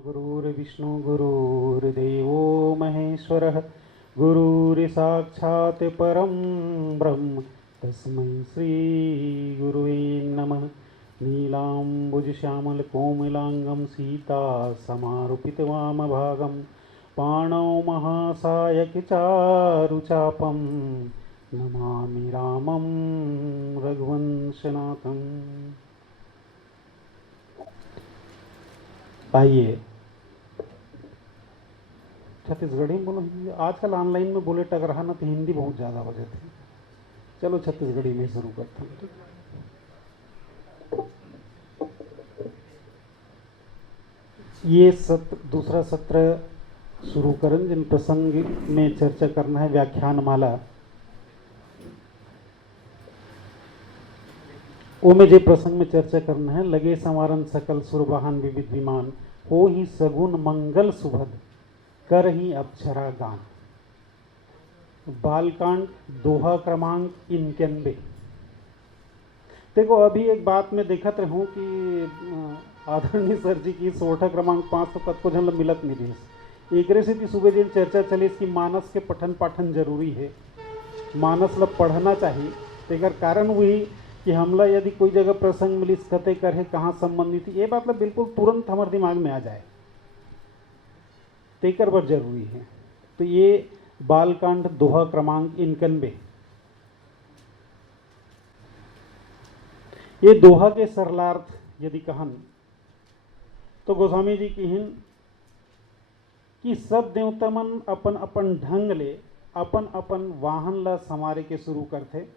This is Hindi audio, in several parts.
गुरुर्विष्णु गुरुर्देवो महेश्वरः गुरुर्साक्षात् परं ब्रह्म तस्मै श्रीगुरुवे नमः। नीलाम्बुजश्यामलकोमलाङ्गं सीतासमारुपितवामभागं पाणौ महासायकचारुचापं नमामि रामं रघुवंशनाथम्। आइए छत्तीसगढ़ी में बोलो। आजकल ऑनलाइन में बोले टकराहा ना तो हिंदी बहुत ज़्यादा हो जाती है। चलो छत्तीसगढ़ी में शुरू करते हैं। ये दूसरा सत्र शुरू करें जिन प्रसंग में चर्चा करना है व्याख्यान माला। वो में जे प्रसंग में चर्चा करना है लगे संवारन सकल सुरवाहन विविध विमान हो ही सगुन मंगल सुभद कर ही अक्षरा गान। बालकांड दोहा क्रमांक 91। देखो अभी एक बात मैं देखत रहूं कि आदरणीय सर जी की सोठा क्रमांक 5 तो कद को झन मिलत नहीं रही। एकरे से सुबह दिन चर्चा चली इसकी मानस के पठन पाठन जरूरी है। मानस ला पढ़ना चाहिए। तेकर कारण वही कि हमला यदि कोई जगह प्रसंग मिलिस कते कर है कहाँ संबंधित ये बात ला बिल्कुल तुरंत हमारे दिमाग में आ जाए तेकर बर जरूरी है। तो ये बालकांड दोहा क्रमांक 91। ये दोहा के सरलार्थ यदि कहन तो गोस्वामी जी कहिन कि सब देवता मन अपन अपन ढंग ले अपन अपन वाहन ला संवारे के शुरू करते।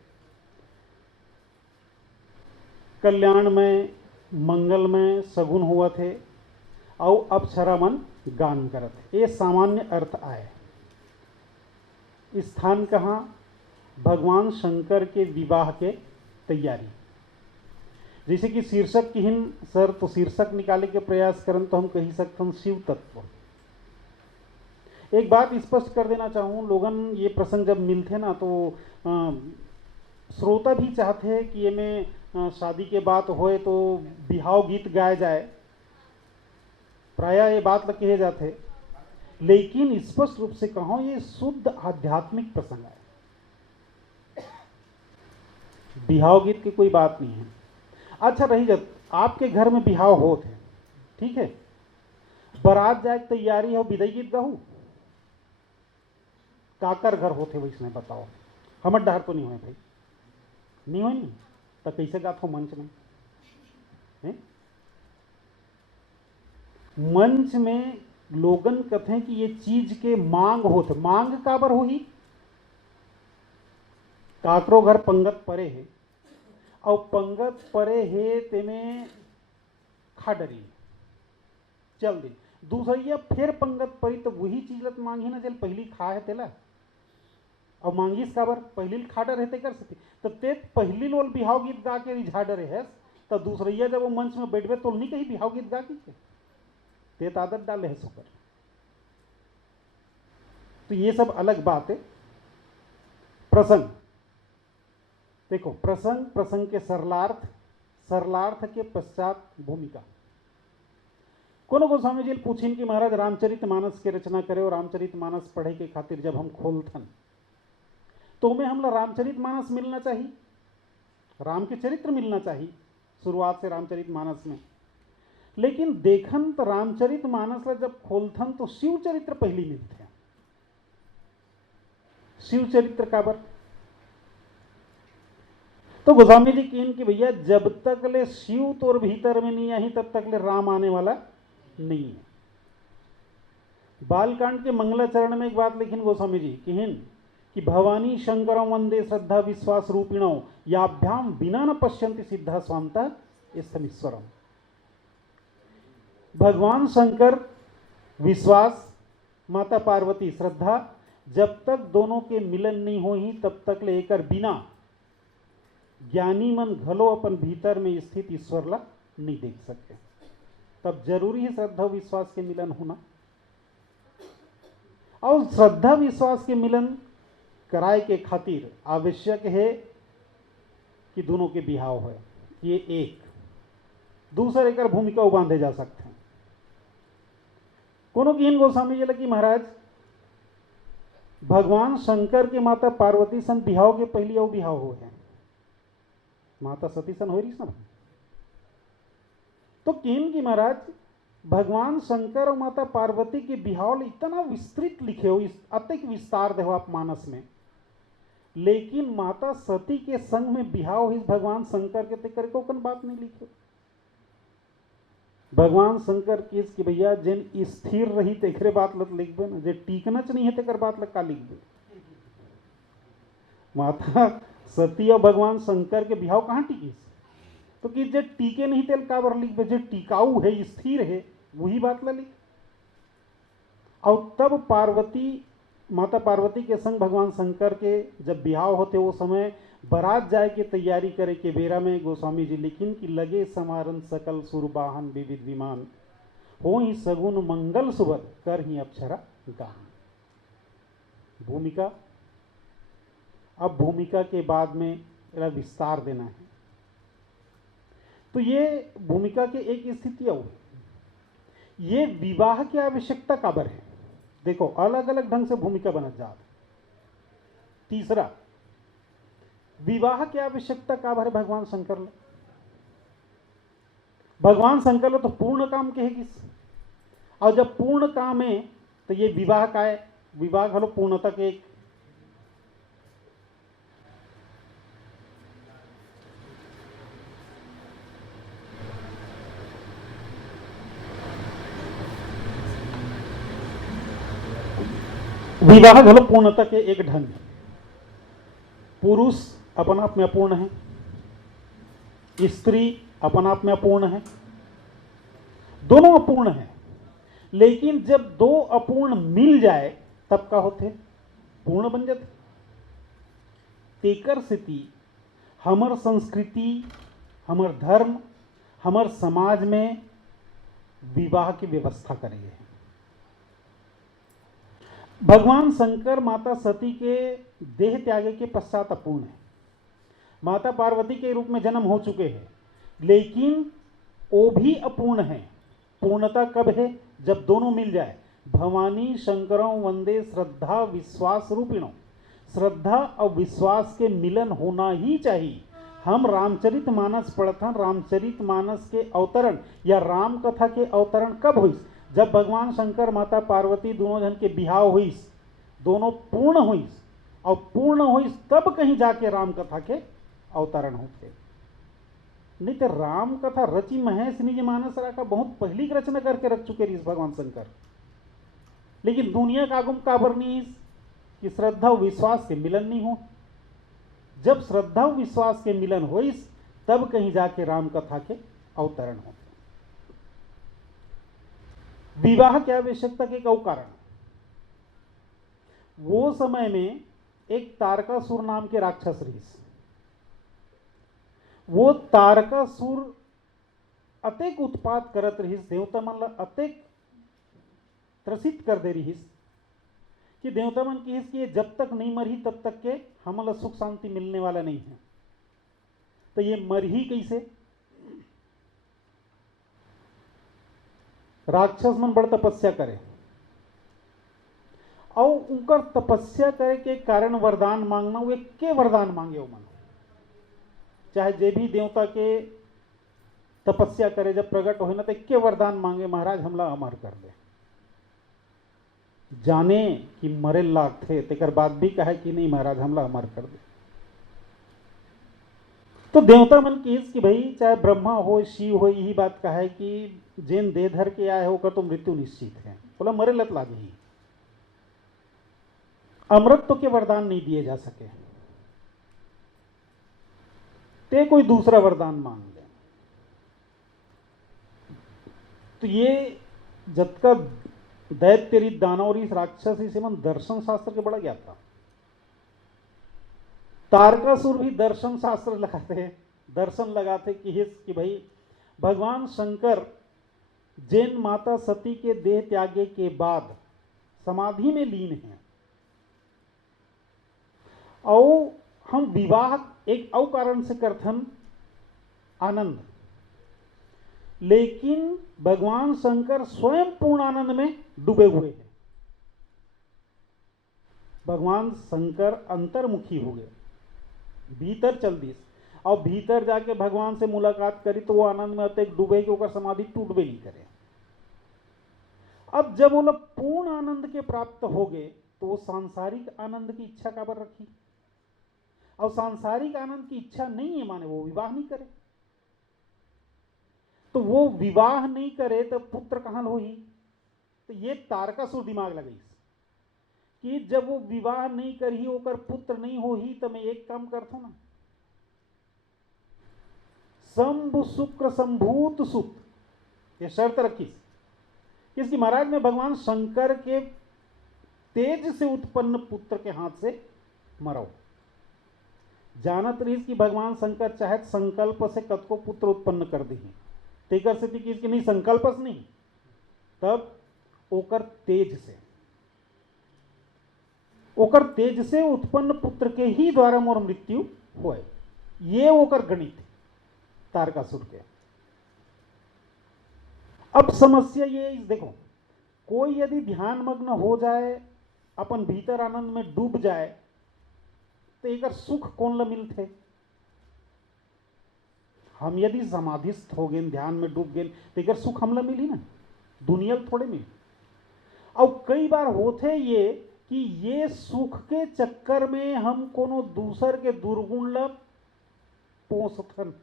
कल्याण में मंगल में सगुन हुआ थे और अप्सरा मन गान करत। ये सामान्य अर्थ आए। स्थान कहाँ? भगवान शंकर के विवाह के तैयारी। जैसे कि शीर्षक की हिन सर तो शीर्षक निकाले के प्रयास करें तो हम कही सकते हैं शिव तत्व। एक बात स्पष्ट कर देना चाहूँ, लोगन ये प्रसंग जब मिलते ना तो श्रोता भी चाहते हैं कि ये में शादी के बात होए तो बिहाव गीत गाए जाए। प्राय ये बात कहे जाते, लेकिन स्पष्ट रूप से कहो ये शुद्ध आध्यात्मिक प्रसंग है। बिहाव गीत की कोई बात नहीं है। अच्छा रही जब आपके घर में बिहाव होते हैं, ठीक है, बारात जाए तैयारी हो विदाई गीत गाहू काकर घर होते वैसने बताओ। हमर डहर तो नहीं हुए भाई, नहीं हुए नहीं तो कैसे गात हो मंच में है? मंच में लोगन कथे कि ये चीज के मांग होते। मांग काबर हो ही काकरो घर पंगत परे है और पंगत परे है तेने खा डरी चल दी दूसरिया फिर पंगत परी तो वही चीज लत मांगी ना जल पहली खा है तेला और मांगीस काबर पहली खाडर रहते कर सकती तो ते पहली लोल बिहाव गीत गा के रिझा डरे है तो दूसरिया जब वो मंच में बैठवे तो नहीं कही बिहाव गीत गा के ते आदत डाले है सोकर। तो ये सब अलग बात है। प्रसंग देखो, प्रसंग प्रसंग के सरलार्थ, सरलार्थ के पश्चात भूमिका। कोनो गोस्वामी जी पूछिन कि महाराज रामचरितमानस के रचना करे और रामचरितमानस पढ़े के खातिर जब हम खोलथन तो हमें हमला रामचरितमानस मिलना चाहिए, राम के चरित्र मिलना चाहिए शुरुआत से रामचरितमानस में। लेकिन देखन तो रामचरितमानस ला जब खोलथन तो शिव चरित्र पहली मिलते हैं। शिव चरित्र काबर? तो गोस्वामी जी कहन कि भैया जब तक ले शिव तोर भीतर में नहीं आई तब तक ले राम आने वाला नहीं है। बालकांड के मंगलाचरण में एक बात लिखिन गोस्वामी जी कहन कि भवानी शंकरम वंदे श्रद्धा विश्वास रूपिणो याभ्याम बिना न पश्यन्ति सिद्धा स्वांता स्तमीश्वरम। भगवान शंकर विश्वास, माता पार्वती श्रद्धा, जब तक दोनों के मिलन नहीं हो ही तब तक ले एकर बिना ज्ञानी मन घलो अपन भीतर में स्थित ईश्वर ला नहीं देख सकते। तब जरूरी है श्रद्धा विश्वास के मिलन होना। और श्रद्धा विश्वास के मिलन कराए के खातिर आवश्यक है कि दोनों के बिहाव हो। ये एक दूसरे एकर भूमिका बांधे जा सकते हैं। कोनो की इन गोस्वामी जी लगी महाराज भगवान शंकर के माता पार्वती सन बिहाव के पहली और बिहाव हुए हैं, माता सती सन हो रही ना। तो किन की महाराज भगवान शंकर और माता पार्वती के बिहाव इतना विस्तृत लिखे हो, इस अतिक विस्तार दे हो आप मानस में, लेकिन माता सती के संग में बिहाव इस भगवान शंकर के तेकर को कन बात नहीं लिखे। भगवान शंकर केस कि भैया जिन स्थिर रही तेखरे बात लत लिखबे ना, जे टीकनच नहीं है तेकर बात लग का लिखबे। माता सती और भगवान शंकर के बिहाव कहाँ टिकी, तो कि जे टीके नहीं तेल का बर लिखबे, जे टिकाऊ है स्थिर है वही बात ला लिख। और तब पार्वती माता पार्वती के संग भगवान शंकर के जब बिहाव होते वो समय बारात जाए के तैयारी करे के बेरा में गोस्वामी जी लिखिन कि लगे समारन सकल सुरबाहन विविध विमान हो ही सगुन मंगल सुबह कर ही अप्सरा गान। भूमिका, अब भूमिका के बाद में इसका विस्तार देना है। तो ये भूमिका के एक स्थिति है, ये विवाह की आवश्यकता काबर है। देखो अलग अलग ढंग से भूमिका बनत जात। तीसरा, विवाह की आवश्यकता काबर है भगवान शंकर ले। भगवान शंकर ले तो पूर्ण काम कहे किस, और जब पूर्ण काम है तो ये विवाह का है, विवाह हलो पूर्णता के एक। विवाह हलो पूर्णता के एक ढंग। पुरुष अपन आप में अपूर्ण है, स्त्री अपन आप में अपूर्ण है, दोनों अपूर्ण है। लेकिन जब दो अपूर्ण मिल जाए तब का होते पूर्ण बन जाते। तेकर स्थिति हमर संस्कृति, हमर धर्म, हमर समाज में विवाह की व्यवस्था करेंगे। भगवान शंकर माता सती के देह त्यागे के पश्चात अपूर्ण है, माता पार्वती के रूप में जन्म हो चुके हैं, लेकिन वो भी अपूर्ण है। पूर्णता कब है, जब दोनों मिल जाए। भवानी शंकरों वंदे श्रद्धा विश्वास रूपिणों, श्रद्धा और विश्वास के मिलन होना ही चाहिए। हम रामचरितमानस पढ़थन, रामचरितमानस के अवतरण या राम कथा के अवतरण कब हुई, जब भगवान शंकर माता पार्वती दोनों जन के बिहाव हुई, दोनों पूर्ण हुई, और पूर्ण हुई तब कहीं जाके राम कथा के अवतरण होते। नहीं तो राम कथा रचि महेश निज मानस राखा बहुत पहली रचना करके रख चुके रही भगवान शंकर, लेकिन दुनिया का आगम काबर नहीं कि श्रद्धा और विश्वास के मिलन नहीं हो। जब श्रद्धा और विश्वास के मिलन हो तब कहीं जाके राम कथा के अवतरण होते। विवाह की आवश्यकता के कौ कारण, वो समय में एक तारकासुर नाम के राक्षस रही। वो तारकासुर अतेक उत्पात करत रही, देवता मन ला अतेक त्रसित कर दे रही कि देवता मन की कि जब तक नहीं मरी तब तक के हमला सुख शांति मिलने वाला नहीं है। तो ये मर ही कैसे, राक्षस मन बड़ तपस्या करे और उनका तपस्या करे के कारण वरदान मांगना, वो एक के वरदान मांगे वो मन, चाहे जे भी देवता के तपस्या करे जब प्रकट हो ना तो एक के वरदान मांगे, महाराज हमला अमर कर दे। जाने कि मरे लाग थे तेकर बाद भी कहे कि नहीं महाराज हमला अमर कर दे। तो देवता मन की कि भाई चाहे ब्रह्मा हो शिव हो, यही बात कहे कि जेन दे धर के आए होकर तो मृत्यु निश्चित है, बोला मरे लत लागे ही, अमृत तो के वरदान नहीं दिए जा सके, ते कोई दूसरा वरदान मांग ले। तो ये जब का दैत्य रीत दानव रीत राक्षस से मन दर्शन शास्त्र के बड़ा ज्ञात था। तारकासुर भी दर्शन शास्त्र लगाते हैं, दर्शन लगाते कि भाई भगवान शंकर जैन माता सती के देह त्यागे के बाद समाधि में लीन हैं, और हम विवाह एक और कारण से करथन आनंद, लेकिन भगवान शंकर स्वयं पूर्ण आनंद में डूबे हुए हैं। भगवान शंकर अंतर्मुखी हो गए, भीतर चल दिए, और भीतर जाके भगवान से मुलाकात करी तो वो आनंद में अतः डूबे कि ओकर समाधि टूटबे नहीं करे। अब जब वो लोग पूर्ण आनंद के प्राप्त हो गए तो वो सांसारिक आनंद की इच्छा काबर रखी, और सांसारिक आनंद की इच्छा नहीं है माने वो विवाह नहीं करे, तो वो विवाह नहीं करे तो पुत्र कहां हो ही। तो ये तारकासुर दिमाग लगे कि जब वो विवाह नहीं करी ओकर पुत्र नहीं हो ही तो मैं एक काम करता ना, शंभु शुक्र संभूत सुत, ये शर्त रखी किसकी महाराज में भगवान शंकर के तेज से उत्पन्न पुत्र के हाथ से मरो। जानत रही कि भगवान शंकर चाहे संकल्प से कद को पुत्र उत्पन्न कर दी, तेकर से किसकी नहीं संकल्प नहीं, तब ओकर तेज से उत्पन्न पुत्र के ही द्वारा मोर मृत्यु हुए। ये ओकर गणित तारकासुर के। अब समस्या ये देखो, कोई यदि ध्यान मग्न हो जाए, अपन भीतर आनंद में डूब जाए, तो एक सुख कौन ला मिलते। हम यदि समाधिस्थ हो गए, ध्यान में डूब गए, तो एक सुख हमला मिली ना, दुनिया थोड़े मिली। और कई बार होते ये कि ये सुख के चक्कर में हम कोनो दूसर के दुर्गुण ला पोसथन।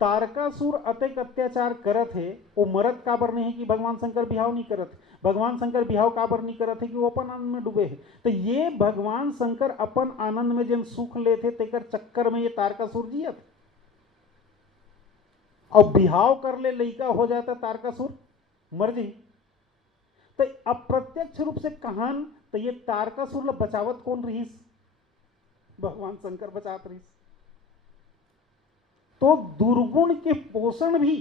तारकासुर अतेक अत्याचार करत है, वो मरत काबर नहीं है कि भगवान शंकर बिहाव नहीं करत, भगवान शंकर बिहाव काबर नहीं करत है कि वो अपन आनंद में डूबे है। तो ये भगवान शंकर अपन आनंद में जन सुख लेते तेकर चक्कर में ये तारकासुर जियत, और बिहाव कर ले लइका हो जाता तारकासुर मर जी। तो अप्रत्यक्ष रूप से कहान तो ये तारकासुर ला बचावत कौन रहीस, भगवान शंकर बचात रहीस। तो दुर्गुण के पोषण भी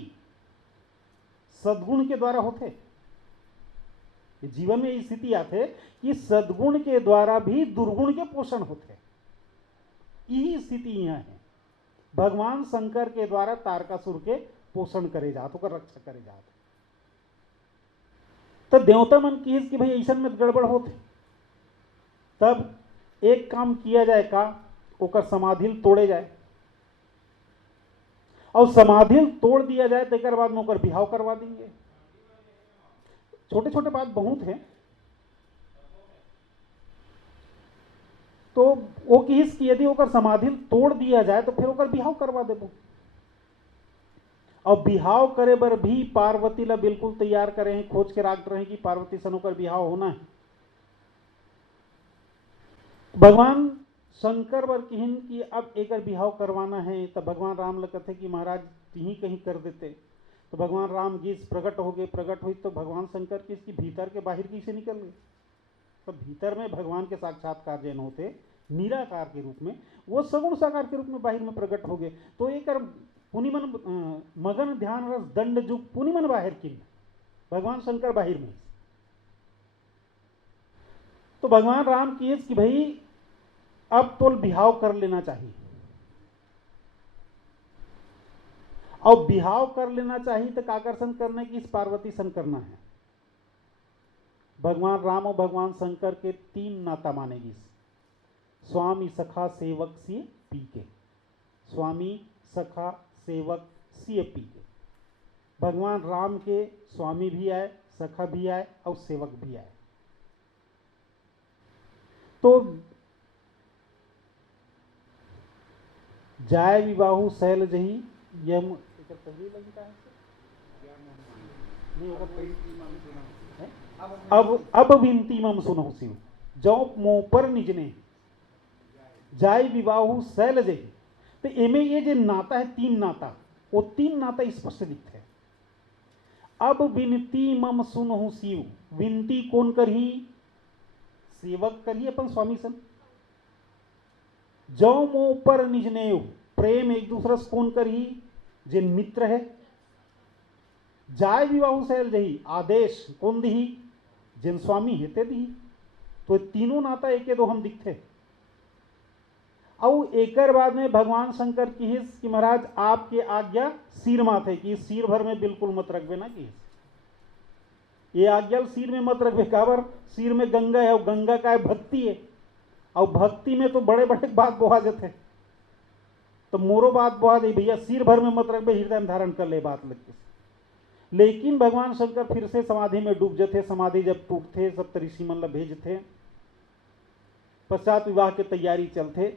सद्गुण के द्वारा होते। जीवन में स्थिति आते कि सद्गुण के द्वारा भी दुर्गुण के पोषण होते, यही स्थिति यहां है। भगवान शंकर के द्वारा तारकासुर के पोषण करे जात, ओकर रक्षा करे जात। तो देवता मन की कि भाई ऐसा में गड़बड़ होते, तब एक काम किया जाए का, ओकर समाधि तोड़े जाए, और समाधि तोड़ दिया जाए तो एक बाद में ओकर बिहाव करवा देंगे। छोटे छोटे बात बहुत है। तो वो किस की यदि ओकर समाधि तोड़ दिया जाए तो फिर ओकर बिहाव करवा देबो, और बिहाव करे बर भी पार्वती ला बिल्कुल तैयार करे हैं, खोज के राख रहे हैं कि पार्वती सन ओकर बिहाव होना है। भगवान शंकर बर किहिन कि अब एक बिहाव करवाना है, तब भगवान राम ल कथे कि महाराज यहीं कहीं कर देते। तो भगवान राम गीस प्रकट हो गए, प्रकट हुई तो भगवान शंकर की इसकी भीतर के बाहर कैसे निकल गए। तो भीतर में भगवान के साक्षात्कार जैन होते निराकार के रूप में, वो सगुण साकार के रूप में बाहर में प्रकट हो गए। तो एक पुनिमन मगन ध्यान रस दंड जुग पुनिमन बाहर की भगवान शंकर बाहर में। तो भगवान राम की कि भाई अब तो बिहाव कर लेना चाहिए, और बिहाव कर लेना चाहिए तो आकर्षण करने की इस पार्वती सन करना है। भगवान राम और भगवान शंकर के तीन नाता मानेगी, स्वामी सखा सेवक सिय पी के, स्वामी सखा सेवक सिय पी के। भगवान राम के स्वामी भी आए, सखा भी आए और सेवक भी आए। तो जाय विवाहु शैल जही यम अब विनती मम सुनहु शिव, जो मुंह पर निजने जाय विवाहु शैल जही। तो एमे ये जो नाता है, तीन नाता, वो तीन नाता स्पष्ट दिखते हैं। अब विनती मम सुनहु शिव, विनती कौन करही, सेवक करिए अपन स्वामी सन। जो मोह पर निजनेव, प्रेम एक दूसरा से कौन करही, जिन मित्र है। जाय विवाह शैल जही, आदेश कौन दी, जिन स्वामी हेते दी। तो तीनों नाता एक दो हम दिखते। और एकर बाद में भगवान शंकर की हिस कि महाराज आपके आज्ञा सिर माथे की सिर भर में बिल्कुल मत रखबे ना की ये आज्ञा सिर में मत रखबे काबर सिर में गंगा है और गंगा का है भक्ति है और भक्ति में तो बड़े बड़े बात बोहा जाते तो मोरो बात बोहा दे भैया सिर भर में मत रखबे हृदय में धारण कर ले बात लग के। लेकिन भगवान शंकर फिर से समाधि में डूब जाते समाधि जब टूटते सब ऋषि मन ला भेजते पश्चात विवाह की तैयारी चलते।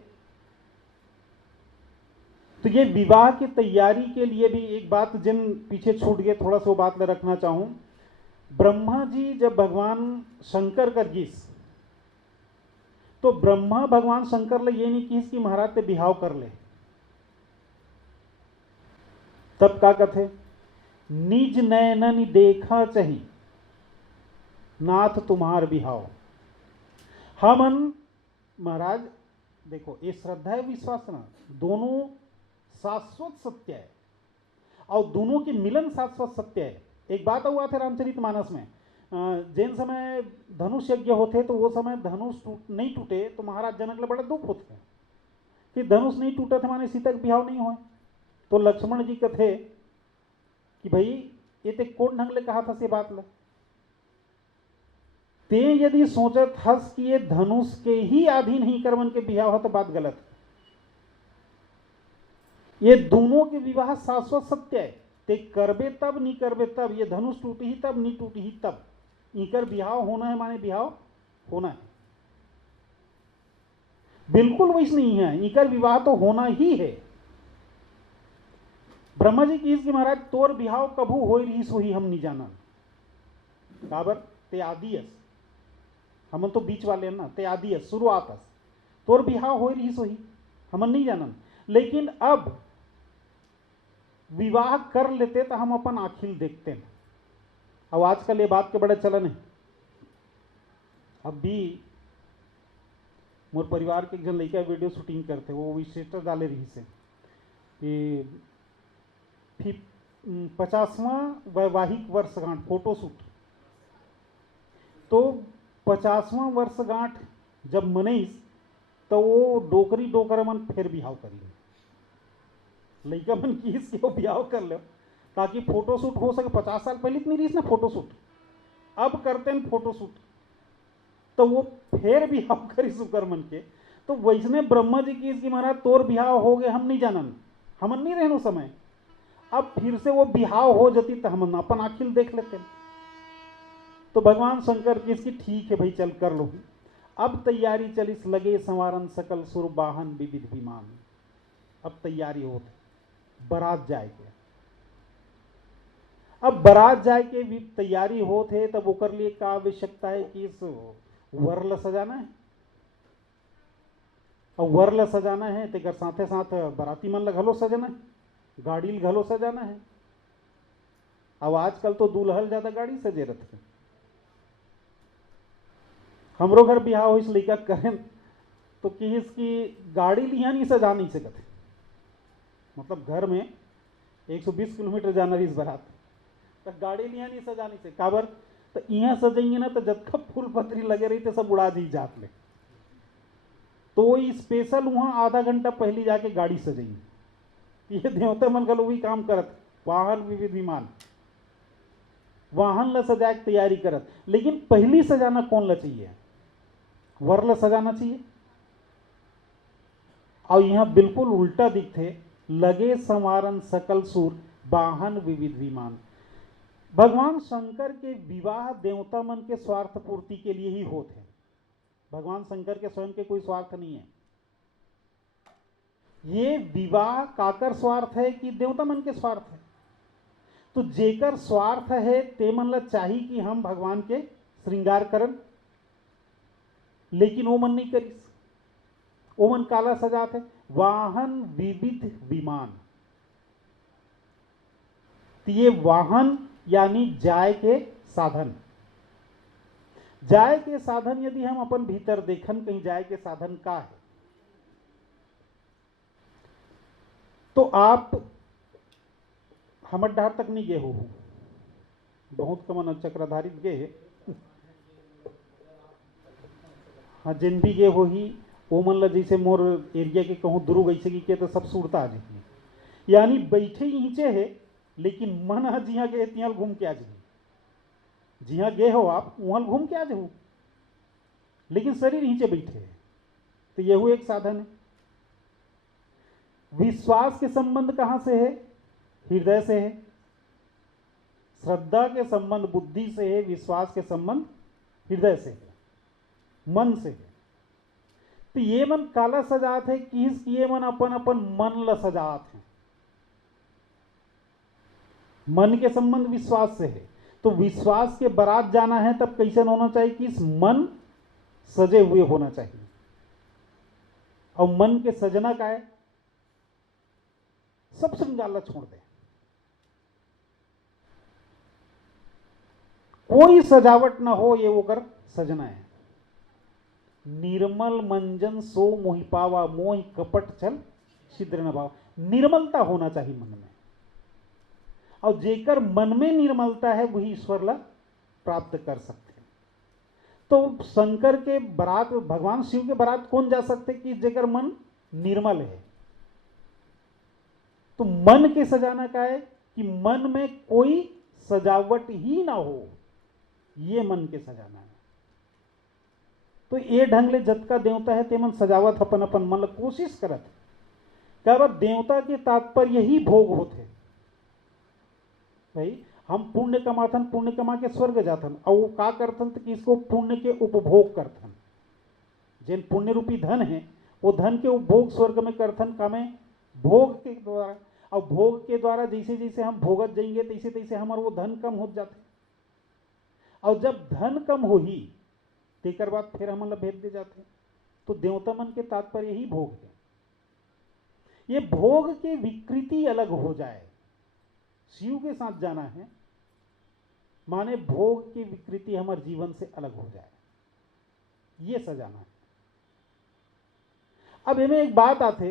तो ये विवाह की तैयारी के लिए भी एक बात जिन पीछे छूट गए थोड़ा सा वो बात ले रखना चाहूं। ब्रह्मा जी जब भगवान शंकर कर गीस तो ब्रह्मा भगवान शंकर ले ये नहीं कीस कि महाराज ते बिहाव कर ले तब का कथे निज नयनन देखा चही नाथ तुम्हार बिहाव। हमन महाराज देखो ये श्रद्धा है विश्वास ना दोनों शाश्वत सत्य है और दोनों के मिलन शाश्वत सत्य है। एक बात हुआ था रामचरितमानस में जिन समय धनुष यज्ञ होते तो वो समय धनुष नहीं टूटे तो महाराज जनक ले बड़ा दुख होते कि धनुष नहीं टूटा था माने सीता का बिहाव नहीं हुआ। तो लक्ष्मण जी कथे कि भाई ये ते कौन ढंग ले कहा था से बात ले ते यदि सोचत हस कि ये धनुष के ही अधीन ही करवन के बिहाव हो तो बात गलत। ये दोनों के विवाह शाश्वत सत्य है ते करबे तब नहीं करबे तब ये धनुष टूटी ही तब नहीं टूटी ही तब इकर बिहाव होना है माने बिहाव होना है बिल्कुल वैसे नहीं है इकर विवाह तो होना ही है। ब्रह्मा जी की इसकी महाराज तोर बिहाव कभू हो रही सो ही हम नहीं जाना काबर ते आदियस हम तो बीच वाले हैं ना ते आदियस शुरुआत तोर बिहाव हो रही सो ही हम नहीं जानन। लेकिन अब विवाह कर लेते तो हम अपन आखिल देखते हैं। अब आजकल ये बात के बड़े चलन है। अब भी मोर परिवार के एक जन लड़का वीडियो शूटिंग करते वो स्टेटस डाले रही से कि 50वां वैवाहिक वर्षगांठ फोटोशूट तो 50वां वर्षगांठ जब मनीस तो वो डोकरी डोकर मन फिर बिहाव करी लड़का मन की इसके बिहाव कर लो ताकि फोटोशूट हो सके। 50 साल पहले इतनी रही ना फोटोशूट अब करते हैं फोटोशूट तो वो फिर बिहाव करी सुकर मन के। तो वैसने ब्रह्मा जी की इसकी महाराज तोर बिहाव हो गए हम नहीं जानन हमन नहीं रहनो समय अब फिर से वो बिहाव हो जाती तो हम अपन आखिल देख लेते। तो भगवान शंकर की इसकी ठीक है भाई चल कर लो। अब तैयारी चलिस लगे संवारन सकल सुर वाहन विविध विमान। अब तैयारी होती बारात जाए के अब बारात जाए के भी तैयारी होते तब ओकर लिए का आवश्यकता है कि इस वर ल सजाना है और वर ल सजाना है तो साथे साथ बाराती मन ल घलो सजाना है गाड़ी घलो सजाना है। अब आजकल तो दूल्हल ज्यादा गाड़ी सजे रहते हमरो घर बिहाव हो इस लड़का करें तो कि इसकी गाड़ी लिया नहीं सजा नहीं सकते मतलब घर में 120 किलोमीटर जाना इस बारात तो गाड़ी लिया नहीं सजा नहीं से काबर तो यहाँ सजेंगे ना तो जब कब फूल पत्री लगे रही तो सब उड़ा दी जात ले तो स्पेशल वहाँ आधा घंटा पहले जाके गाड़ी सजेंगे। ये देवता मन गलो वही काम करत वाहन विविध विमान वाहन ल सजाए तैयारी करत। लेकिन पहली सजाना कौन ला चाहिए वर ल सजाना चाहिए और यहाँ बिल्कुल उल्टा दिखते लगे संवारन सकल सूर वाहन विविध विमान। भगवान शंकर के विवाह देवता मन के स्वार्थ पूर्ति के लिए ही होते हैं। भगवान शंकर के स्वयं के कोई स्वार्थ नहीं है। ये विवाह काकर स्वार्थ है कि देवता मन के स्वार्थ है। तो जेकर स्वार्थ है ते मन ला चाहिए कि हम भगवान के श्रृंगार करन लेकिन वो मन नहीं करिस वो मन काला सजाते वाहन विविध विमान। तो ये वाहन यानी जाय के साधन जाय के साधन यदि हम अपन भीतर देखन कहीं जाय के साधन का है तो आप हमर डहार तक नहीं गए हो बहुत कमन चक्रधारित गए हाँ जिन भी गए हो ही वो मन ला जैसे मोर एरिया के कहूँ दुरुग ऐसे की तो सब सुरता आ जाइए, यानी बैठे ही नीचे है लेकिन मन है जिहाँ गए तिहाँ घूम के आ जाइए, जिहाँ गए हो आप वहाँ घूम के आ जाओ, लेकिन शरीर नीचे बैठे है। तो यह एक साधन है। विश्वास के संबंध कहां से है? हृदय से है। श्रद्धा के संबंध बुद्धि से है, विश्वास के संबंध हृदय से है, मन से है। तो ये मन काला सजात है किस ये मन अपन अपन मन ला सजात है। मन के संबंध विश्वास से है, तो विश्वास के बारात जाना है तब कैसे होना चाहिए कि इस मन सजे हुए होना चाहिए। और मन के सजना का है सब श्रृंगार छोड़ दे, कोई सजावट ना हो, ये वो कर सजना है। निर्मल मंजन सो मोहि पावा, मोहि कपट छल छिद्र न भाव। निर्मलता होना चाहिए मन में, और जेकर मन में निर्मलता है वही ईश्वर ला प्राप्त कर सकते हैं। तो शंकर के बारात, भगवान शिव के बारात कौन जा सकते कि जेकर मन निर्मल है। तो मन के सजाना का है कि मन में कोई सजावट ही ना हो, ये मन के सजाना है। तो ये ढंग ले जत का देवता है ते मन सजावत अपन अपन मन कोशिश करत। क्या बात देवता के तात्पर्य ही भोग होते भाई। हम पुण्य कमाथन, पुण्य कमा के स्वर्ग जाथन, और वो का करथन तो कि इसको पुण्य के उपभोग करथन। जिन पुण्य रूपी धन है वो धन के उपभोग स्वर्ग में करथन, का में भोग के द्वारा। और भोग के द्वारा जैसे जैसे हम भोगत जाएंगे तैसे तैसे हमारा वो धन कम हो जाते। और जब धन कम हो ही तेकर बाद फिर हम भेद दे जाते। तो देवता मन के तात्पर्य ही भोग है। ये भोग के विकृति अलग हो जाए, शिव के साथ जाना है माने भोग की विकृति हमारे जीवन से अलग हो जाए, ये सजाना है। अब इनमें एक बात आते,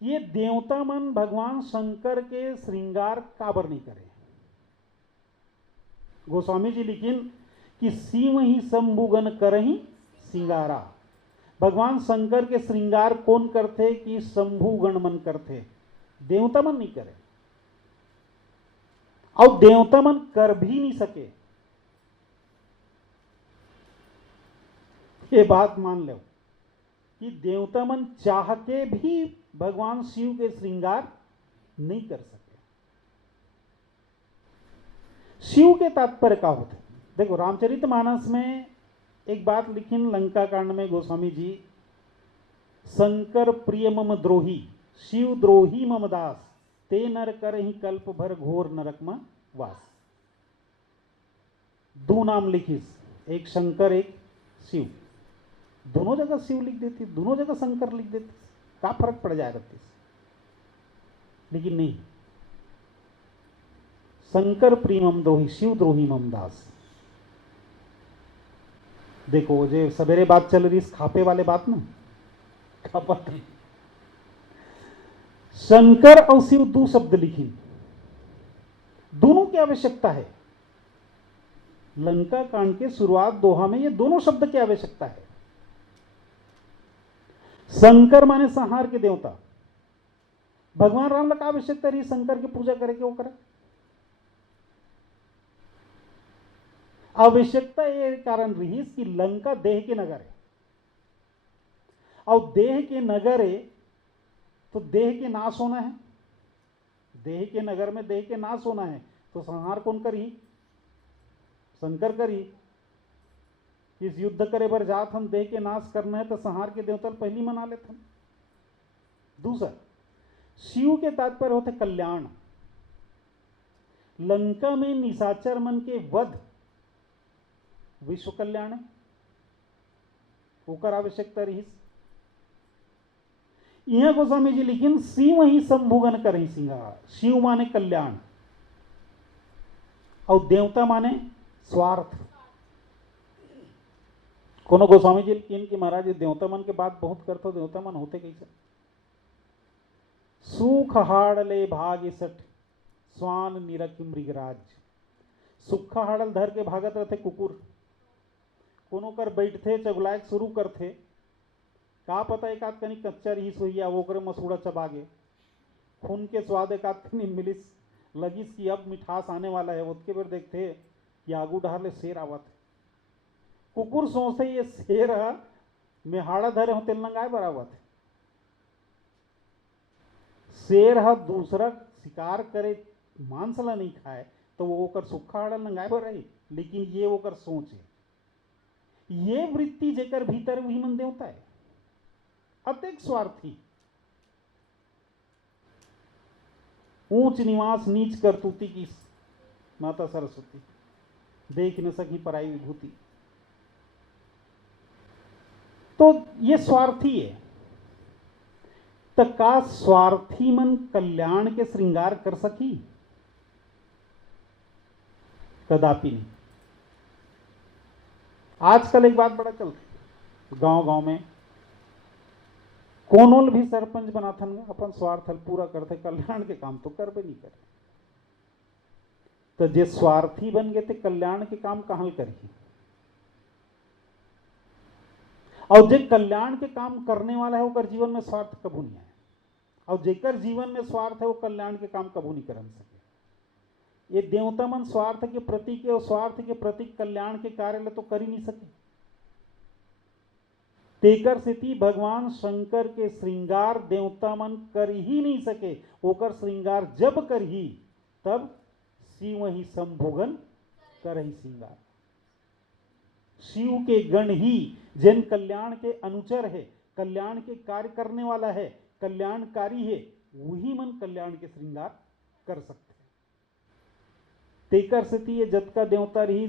ये देवता मन भगवान शंकर के श्रृंगार काबर नहीं करे। गोस्वामी जी लिखिन कि शिव ही शंभुगन करही श्रृंगारा। भगवान शंकर के श्रृंगार कौन करते कि शंभुगण मन करते, देवता मन नहीं करे। और देवता मन कर भी नहीं सके, ये बात मान लो कि देवता मन चाह के भी भगवान शिव के श्रृंगार नहीं कर सके। शिव के तात्पर्य का होते, देखो रामचरितमानस में एक बात लिखिन लंका कांड में गोस्वामी जी, शंकर प्रिय मम द्रोही शिव द्रोही मम दास, ते नर कर ही कल्प भर घोर नरक में वास। दो नाम लिखिस, एक शंकर एक शिव, दोनों जगह शिव लिख देती, दोनों जगह शंकर लिख देती, क्या फर्क पड़ जाएगा इससे। लेकिन नहीं, शंकर प्रिय मम द्रोही शिव द्रोही मम दास। देखो जो सवेरे बात चल रही इस खापे वाले बात ना, खापा शंकर और शिव दो शब्द लिखी, दोनों की आवश्यकता है। लंका कांड के शुरुआत दोहा में ये दोनों शब्द की आवश्यकता है। शंकर माने संहार के देवता, भगवान राम का आवश्यकता रही शंकर की पूजा करे के वो करे। आवश्यकता ये कारण रही कि लंका देह के नगर है, और देह के नगर है तो देह के नाश होना है। देह के नगर में देह के नाश होना है तो संहार कौन करी? शंकर करी। इस युद्ध करे बर जात हम देह के नाश करना है तो संहार के देवता पहली मना लेते हम। दूसरा, शिव के तात्पर्य होते कल्याण। लंका में निशाचर मन के वध विश्व कल्याण है, होकर आवश्यकता रही। यह गोस्वामी जी लिखिन शिव ही शंभुगन करही सिंगार। शिव माने कल्याण और देवता माने स्वार्थ। कोनो गोस्वामी जी लिखिन कि महाराज देवता मन के बात बहुत करते, देवता मन होते कैसे? सुख हाड़ले भाग सठ स्वान निरख मृगराज। सुखा हाड़ल धर के भागत रहते कुकुर, कोनो कर बैठते चगुलायक शुरू करते का पता एक आध कनी कच्चा रही सोइया वो करे मसूड़ा चबागे खून के स्वाद एक आध कनी मिलिस लगिस कि अब मिठास आने वाला है, उसके बेर देखते कि आगू डहर शेर आवत। कुकुर सोचते ये शेर है मेहाड़ा धरे हो तेल नंगाए बरावत। शेर है दूसरा शिकार करे मांस ला नहीं खाए तो वो ओकर सुखा हाड़ा नंगाए पर रही, लेकिन ये ओकर सोच है। ये वृत्ति जेकर भीतर वही मन देवता है, अत्यधिक स्वार्थी, ऊंच निवास नीच करतूती की माता सरस्वती, देख न सकी पराई विभूति। तो ये स्वार्थी है। तो का स्वार्थी मन कल्याण के श्रृंगार कर सकी? कदापि नहीं। आजकल एक बात बड़ा चलती गांव गांव में, कोनोल भी सरपंच बनाथन अपन स्वार्थ पूरा करते, कल्याण के काम तो कर भी नहीं करे। तो जे स्वार्थी बन गए थे कल्याण के काम कहां करेगी? और जे कल्याण के काम करने वाला है वो कर जीवन में स्वार्थ कबू नहीं आए, और जेकर जीवन में स्वार्थ है वो कल्याण के काम कबू नहीं कर सके। ये देवता मन स्वार्थ के प्रतीक है और स्वार्थ के प्रतीक कल्याण के कार्य तो कर ही नहीं सके। तेकर स्थिति भगवान शंकर के श्रृंगार देवता मन कर ही नहीं सके। ओकर श्रृंगार जब कर ही तब शिव ही संभोगन कर ही श्रृंगार। शिव के गण ही जिन कल्याण के अनुचर है, कल्याण के कार्य करने वाला है, कल्याणकारी है, वही मन कल्याण के श्रृंगार कर सकते हैं। तेकर स्थिति जत का देवता रही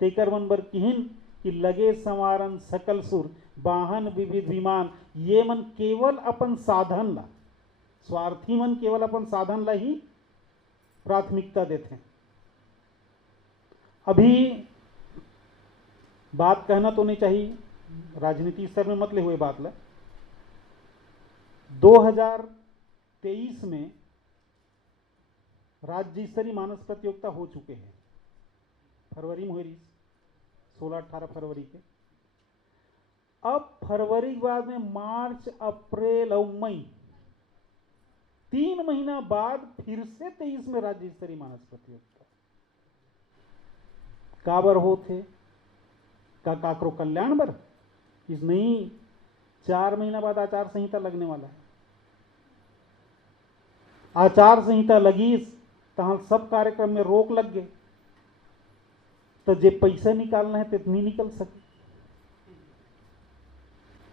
तेकर मन बर किहिन कि लगे संवारन सकल सुर वाहन विविध विमान। ये मन केवल अपन साधन ला, स्वार्थी मन केवल अपन साधन ला ही प्राथमिकता देते हैं। अभी बात कहना तो नहीं चाहिए, राजनीति स्तर में मत ले हुए बात ला। 2023 में राज्य स्तरीय मानस प्रतियोगिता हो चुके हैं, फरवरी में हुई 16-18 फरवरी के। अब फरवरी के बाद में मार्च अप्रैल और मई 3 महीना बाद फिर से 23 में राज्य स्तरीय मानस प्रतियोगिता काबर हो थे का काकरो कल्याण बर इस नहीं। 4 महीना बाद आचार संहिता लगने वाला है। आचार संहिता लगी तहां सब कार्यक्रम में रोक लग गए, तो जे पैसा निकालना है तो नहीं निकल सके।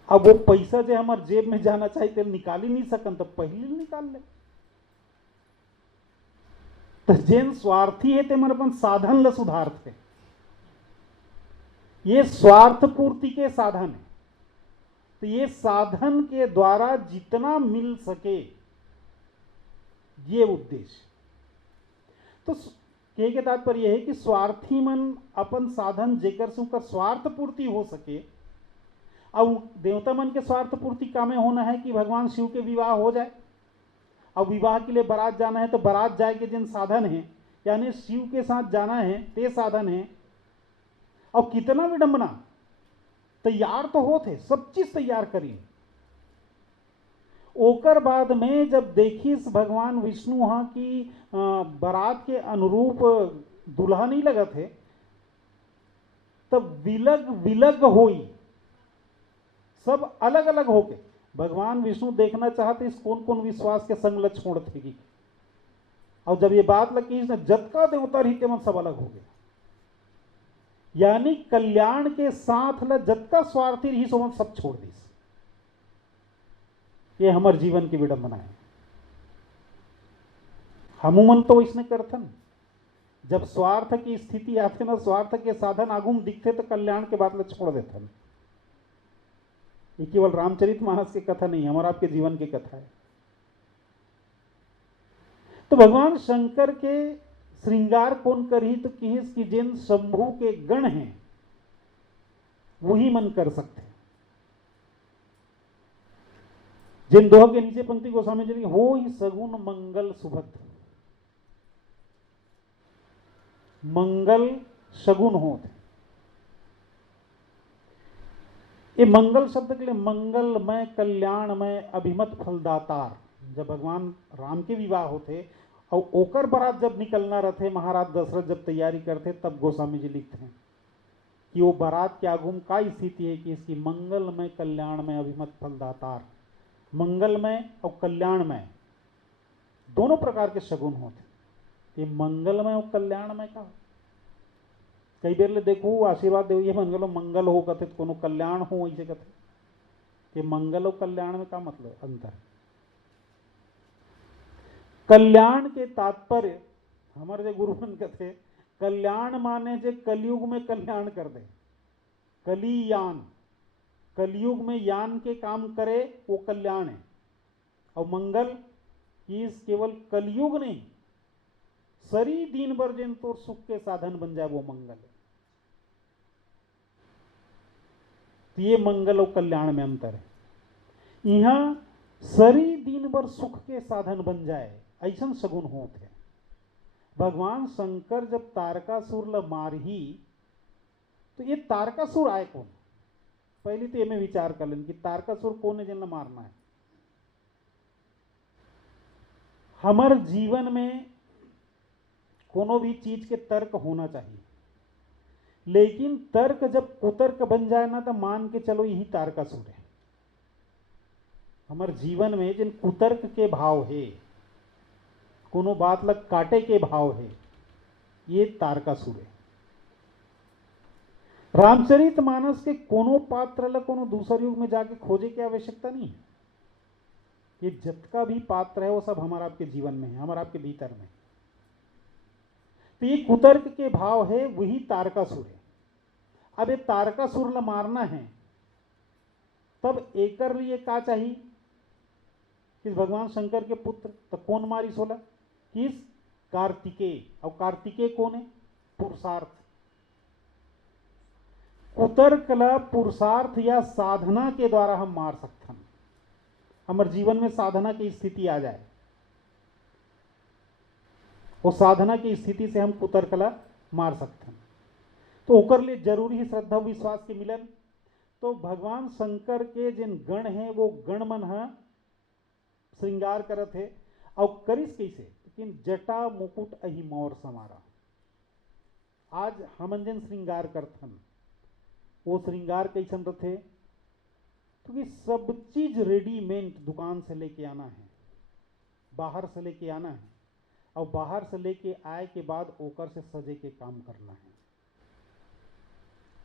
अब वो पैसा जो हमारे जेब में जाना चाहिए तो निकाल ही नहीं सकन, तो पहले निकाल ले। तो जेन स्वार्थी है ते मन अपन साधन ल सुधारते, ये स्वार्थ पूर्ति के साधन है। तो ये साधन के द्वारा जितना मिल सके ये उद्देश्य। तो कहे के तात्पर्य है कि स्वार्थी मन अपन साधन जेकर से उनका स्वार्थ पूर्ति हो सके। अब देवता मन के स्वार्थ पूर्ति का में होना है कि भगवान शिव के विवाह हो जाए। अब विवाह के लिए बारात जाना है तो बारात जाए के जिन साधन है, यानी शिव के साथ जाना है ते साधन है। और कितना विडंबना, तैयार तो होते, सब चीज तैयार करी। ओकर बाद में जब देखिस भगवान विष्णु हाँ की बारात के अनुरूप दुल्हा नहीं लगा थे, तब विलग विलग होई, सब अलग अलग होके भगवान विष्णु देखना चाहते इस कौन कौन विश्वास के संग ल छोड़ थेगी। और जब ये बात लगी इसने जतका देवता रही के मन सब अलग हो गया। यानी कल्याण के साथ ल जतका स्वार्थी रही सो सब छोड़ दी। ये हमारे जीवन की विडंबना है। हमूमन तो इसने करथन, जब स्वार्थ की स्थिति आते ना, स्वार्थ के साधन आगुम दिखते तो कल्याण के बाद छोड़ देथन। ये केवल रामचरितमानस की कथा नहीं, हमारा आपके जीवन की कथा है। तो भगवान शंकर के श्रृंगार कौन करी तो किस की जिन शंभु के गण हैं वही मन कर सकते हैं। जिन दोह के नीचे पंक्ति गोस्वामी जी हो ही सगुन मंगल सुभद्र, मंगल शगुन होते। ये मंगल शब्द के लिए मंगलमय कल्याणमय अभिमत फलदातार, जब भगवान राम के विवाह होते और ओकर बारात जब निकलना रहते, महाराज दशरथ जब तैयारी करते, तब गोस्वामी जी लिखते हैं कि वो बारात के आगुम का स्थिति है कि इसकी मंगलमय कल्याणमय अभिमत फलदातार, मंगलमय और कल्याणमय दोनों प्रकार के शगुन होते। ये मंगलमय और कल्याणमय का कई बेर ले देखो आशीर्वाद दे ये मंगलो मंगल हो कथे कोनो कल्याण हो ऐसे कथे। ये मंगल और कल्याण में का मतलब अंतर? कल्याण के तात्पर्य हमारे जो गुरुवन कथे कल्याण माने जे कलयुग में कल्याण कर दे, कलियान, कलयुग में यान के काम करे वो कल्याण है। और मंगल की केवल कलयुग नहीं, सरी दिन भर जिन तो सुख के साधन बन जाए वो मंगल है। तो ये मंगल और कल्याण में अंतर है। यहां सरी दिन भर सुख के साधन बन जाए ऐसा सगुन होते। भगवान शंकर जब तारकासुर ल मारही तो ये तारकासुर आए कौन? पहले तो ये में विचार कर लें कि तारकासुर कौन है जिनला मारना है। हमार जीवन में कोनो भी चीज के तर्क होना चाहिए, लेकिन तर्क जब कुतर्क बन जाए ना तो मान के चलो यही तारकासुर है। हमारे जीवन में जिन कुतर्क के भाव है, कोनो बात लग काटे के भाव है, ये तारकासुर है। रामचरितमानस के कोनो पात्र लग कोनो दूसरे युग में जाके खोजे की आवश्यकता नहीं है। ये जितना भी पात्र है वो सब हमारा आपके जीवन में है, हमारा आपके भीतर में। तो ये कुतर्क के भाव है, वही तारकासुर है। अब ये तारकासुर ल मारना है तब एकर लिए का चाहिए कि भगवान शंकर के पुत्र तो कौन मारी सोला? किस? कार्तिकेय। और कार्तिकेय कौन है? पुरुषार्थ। कुतर्क ला पुरुषार्थ या साधना के द्वारा हम मार सकते हैं। हमारे जीवन में साधना की स्थिति आ जाए, वो साधना की स्थिति से हम कुतर्क ला मार सकते हैं। तो ओकर लिए जरूरी है श्रद्धा विश्वास के मिलन। तो भगवान शंकर के जिन गण हैं वो गण मन है श्रृंगार करत है। और करिस कैसे? लेकिन जटा मुकुट अही मोर समारा। आज हमन जिन श्रृंगार करथन वो श्रृंगार कैसन रथे? क्योंकि सब चीज रेडीमेड दुकान से लेके आना है, बाहर से लेके आना है, और बाहर से लेके आए के बाद ओकर से सजे के काम करना है।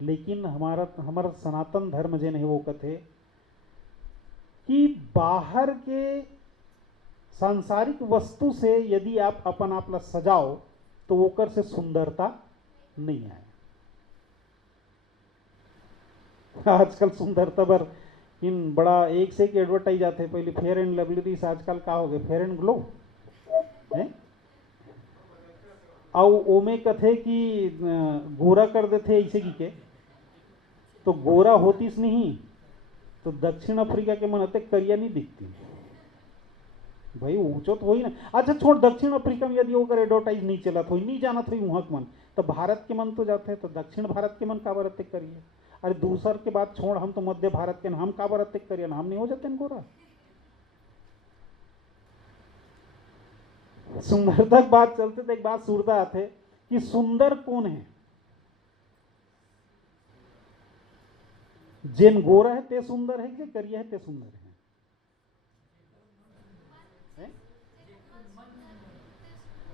लेकिन हमारा सनातन धर्म जिन है वो कथे कि बाहर के सांसारिक वस्तु से यदि आप अपन आप ला सजाओ तो ओकर से सुंदरता नहीं आए। आजकल सुंदरता पर इन बड़ा एक से एक एडवर्टाइज आते हैं। पहले फेयर एंड लवली, आजकल का हो गए फेयर एंड ग्लो है। और ओमे कथे कि गोरा कर देते ऐसे की के तो गोरा होतीस नहीं तो दक्षिण अफ्रीका के मन हते करिया नहीं दिखती भाई, ऊंचो तो वही ना। अच्छा छोड़, दक्षिण अफ्रीका में यदि ओकर एडवर्टाइज नहीं चला तो नहीं जाना था वहां के मन, तो भारत के मन तो जाते हैं। तो दक्षिण भारत के मन का बरते करिए। अरे दूसर के बात छोड़, हम तो मध्य भारत के हम का बरते करिए ना, हम नहीं हो जाते गोरा। सुंदरता की बात चलते तो एक बात सुरता आते कि सुंदर कौन है? जिन गोरा है ते सुंदर है कि करिया है ते सुंदर है?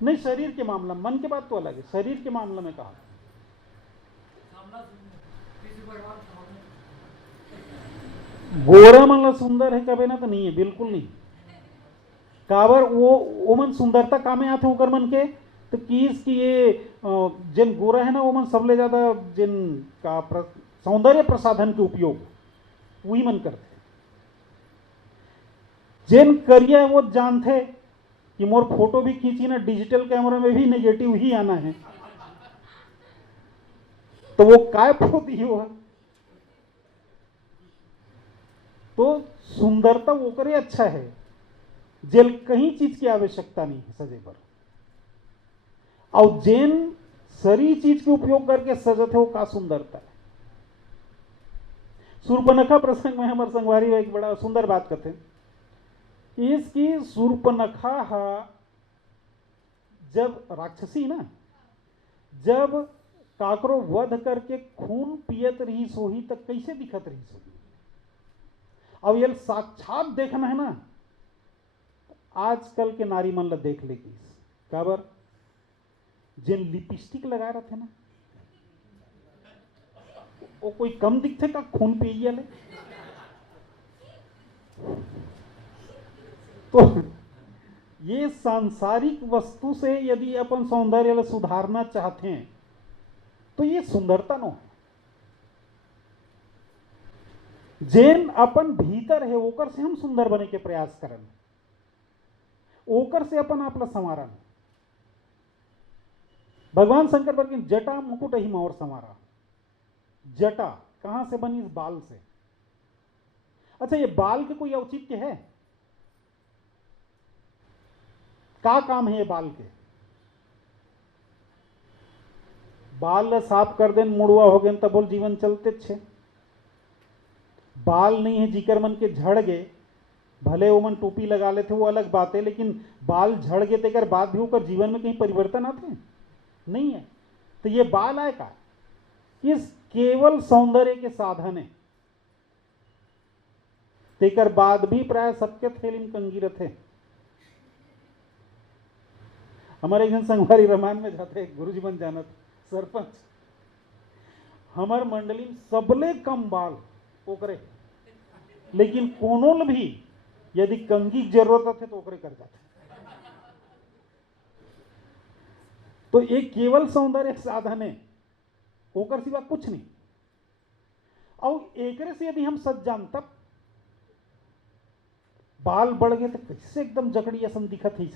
नहीं, शरीर के मामला, मन के बात तो अलग है। शरीर के मामले में कहा गोरा मन सुंदर है कभी ना तो नहीं है, बिल्कुल नहीं। काबर वो मन सुंदरता कामे आते होकर मन के तो किस की ये जिन गोरा है ना वो मन सबले ज्यादा जिन का सौंदर्य प्रसाधन के उपयोग वही मन करते। जिन करिया है वो जानते कि मोर फोटो भी खींची ना डिजिटल कैमरा में भी नेगेटिव ही आना है, तो वो काय पोती हो। तो सुंदरता वो करे अच्छा है, जेल कहीं चीज की आवश्यकता नहीं है सजे पर। और जेन सरी चीज के उपयोग करके सजत है वो का सुंदरता है। शूर्पणखा प्रसंग में हमारे संगवारी एक बड़ा सुंदर बात कहते हैं। इसकी शूर्पणखा जब राक्षसी ना, जब काकरो वध करके खून पियत रही सोही तक कैसे दिखत रही सोही। अब ये साक्षात देखना है ना, आजकल के नारी मन ला देख लेगी काबर, जिन लिपस्टिक लगा रहे थे ना, वो कोई कम दिखते का खून पिए ले। तो ये सांसारिक वस्तु से यदि अपन सौंदर्य सुधारना चाहते हैं तो ये सुंदरता नो है। जेन अपन भीतर है ओकर से हम सुंदर बने के प्रयास करें, ओकर से अपन आपला संवारन। भगवान शंकर पर जटा मुकुट ही मोर संवारा। जटा कहां से बनी? इस बाल से। अच्छा, ये बाल के कोई औचित्य है? का काम है ये बाल के? बाल साफ कर देन, मुड़वा हो गए तब बोल जीवन चलते छे। बाल नहीं है जिकर मन के झड़ गए, भले वो मन टोपी लगा लेते वो अलग बात है, लेकिन बाल झड़ गए तेकर बाद भी होकर जीवन में कहीं परिवर्तन आते नहीं है। तो ये बाल आए का इस केवल सौंदर्य के साधन है, तेकर बाद भी प्राय सबके थैलिम कंगीरत है। हमारे एक जन संगवारी रमान में जाते गुरुजी बन जानत सरपंच, हमार मंडली में सबले कम बाल ओकरे, लेकिन कोनोल भी यदि कंगी की जरूरत है तो ओकरे कर जाते। तो एक केवल सौंदर्य साधन है, ओकर सिवा कुछ नहीं। और एकरे से यदि हम सच जान, तब बाल बढ़ गए तो कैसे एकदम जकड़ी असम दिखत है।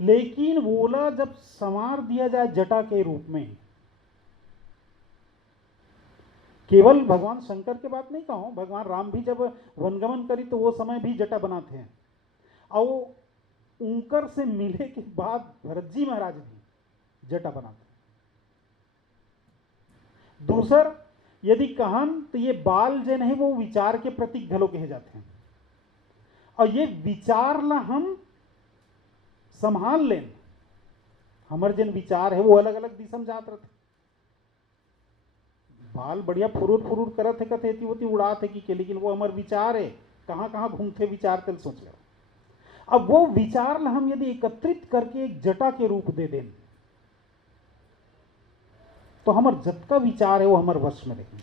लेकिन वोला जब संवार दिया जाए जटा के रूप में, केवल भगवान शंकर के बात नहीं कहूं, भगवान राम भी जब वनगमन करी तो वो समय भी जटा बनाते हैं, और उनकर से मिले के बाद भरत जी महाराज भी जटा बनाते हैं। दूसर यदि कहन तो ये बाल जो नहीं वो विचार के प्रतीक घलो कहे जाते हैं, और ये विचार ला हम संभाल लें। हमारे जिन विचार है वो अलग अलग दिशा में जात रहते, बाल बढ़िया फुरूर फुरूर करत है, कथे होती उड़ात है कि, लेकिन वो हमारे विचार है कहां कहां घूमते विचार तेल सोच लो। अब वो विचार ला हम यदि एकत्रित करके एक जटा के रूप दे दें तो हमारे जतका विचार है वो हमारे वश में रहेंगे।